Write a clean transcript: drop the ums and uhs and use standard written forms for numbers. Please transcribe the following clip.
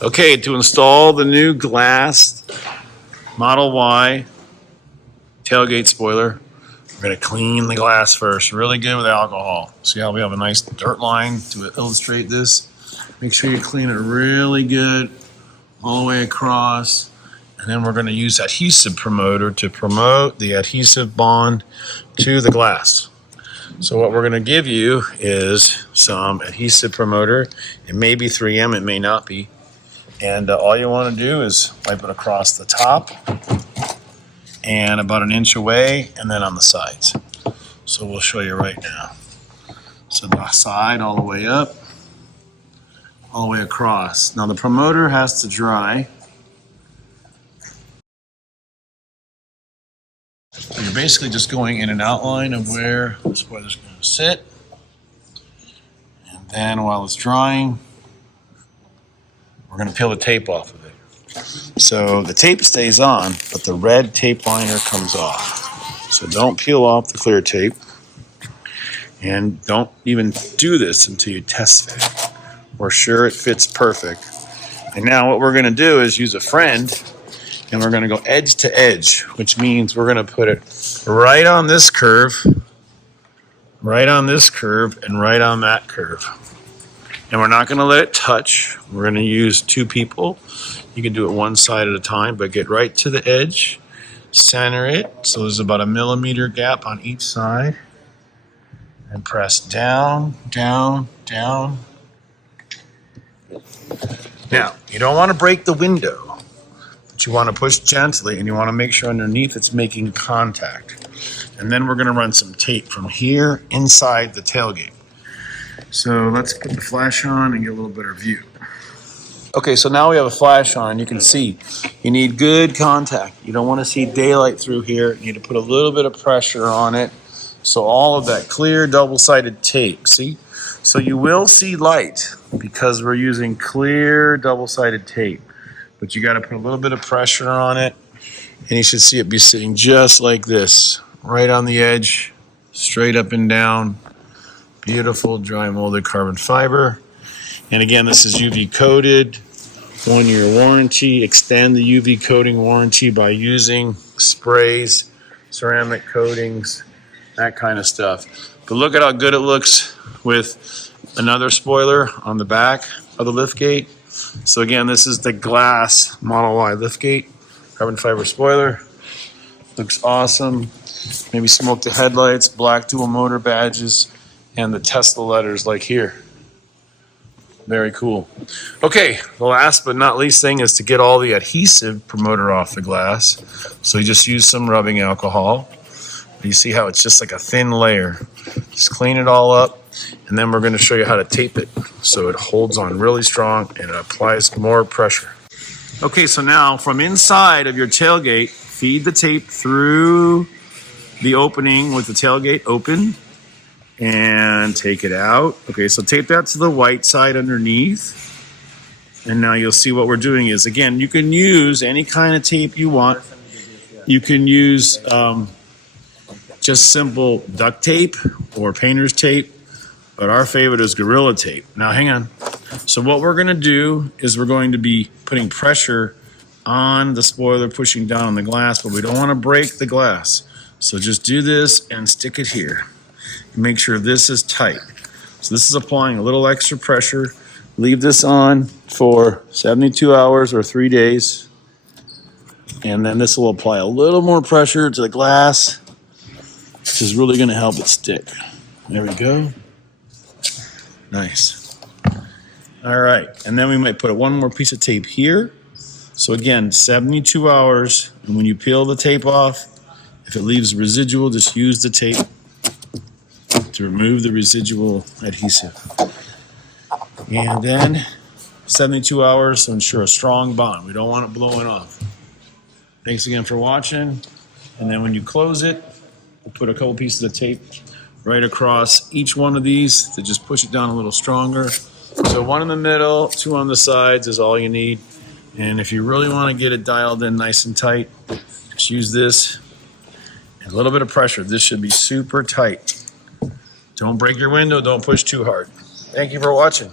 Okay, to install the new glass Model Y tailgate spoiler, we're going to clean the glass first, really good with alcohol. See how we have a nice dirt line to illustrate this? Make sure you clean it really good all the way across. And then we're going to use adhesive promoter to promote the adhesive bond to the glass. So what we're going to give you is some adhesive promoter. It may be 3M, it may not be. And all you want to do is wipe it across the top and about an inch away and then on the sides. So we'll show you right now. So the side all the way up, all the way across. Now the promoter has to dry. So you're basically just going in an outline of where the spoiler's going to sit. And then while it's drying, we're going to peel the tape off of it. So the tape stays on, but the red tape liner comes off. So don't peel off the clear tape. And don't even do this until you test fit. We're sure it fits perfect. And now what we're going to do is use a friend, and we're going to go edge to edge, which means we're going to put it right on this curve, right on this curve, and right on that curve. And we're not going to let it touch. We're going to use two people. You can do it one side at a time, but get right to the edge, center it, so there's about a millimeter gap on each side, and press down, down, down. Now, you don't want to break the window, but you want to push gently, and you want to make sure underneath it's making contact. And then we're going to run some tape from here inside the tailgate. So let's put the flash on and get a little better view. Okay, so now we have a flash on. You can see you need good contact. You don't want to see daylight through here. You need to put a little bit of pressure on it. So all of that clear double-sided tape, see? So you will see light because we're using clear double-sided tape. But you got to put a little bit of pressure on it. And you should see it be sitting just like this, right on the edge, straight up and down. Beautiful dry molded carbon fiber. And again, this is UV coated, 1-year warranty. Extend the UV coating warranty by using sprays, ceramic coatings, that kind of stuff. But look at how good it looks with another spoiler on the back of the liftgate. So again, this is the glass Model Y liftgate, carbon fiber spoiler. Looks awesome. Maybe smoke the headlights, black dual motor badges, and the Tesla letters like here. Very cool. Okay, the last but not least thing is to get all the adhesive promoter off the glass. So you just use some rubbing alcohol. You see how it's just like a thin layer. Just clean it all up, and then we're going to show you how to tape it so it holds on really strong and it applies more pressure. Okay, so now from inside of your tailgate, feed the tape through the opening with the tailgate open. And take it out. Okay, so tape that to the white side underneath. And now you'll see what we're doing is, again, you can use any kind of tape you want. You can use just simple duct tape or painter's tape, but our favorite is Gorilla Tape. Now, hang on. So what we're going to do is we're going to be putting pressure on the spoiler, pushing down on the glass, but we don't want to break the glass. So just do this and stick it here. Make sure this is tight. So this is applying a little extra pressure. Leave this on for 72 hours or 3 days. And then this will apply a little more pressure to the glass, which is really going to help it stick. There we go. Nice. All right. And then we might put one more piece of tape here. So again, 72 hours. And when you peel the tape off, if it leaves residual, just use the tape to remove the residual adhesive. And then 72 hours to ensure a strong bond. We don't want it blowing off. Thanks again for watching. And then when you close it, we'll put a couple pieces of tape right across each one of these to just push it down a little stronger. So one in the middle, two on the sides is all you need. And if you really want to get it dialed in nice and tight, just use this and a little bit of pressure. This should be super tight. Don't break your window. Don't push too hard. Thank you for watching.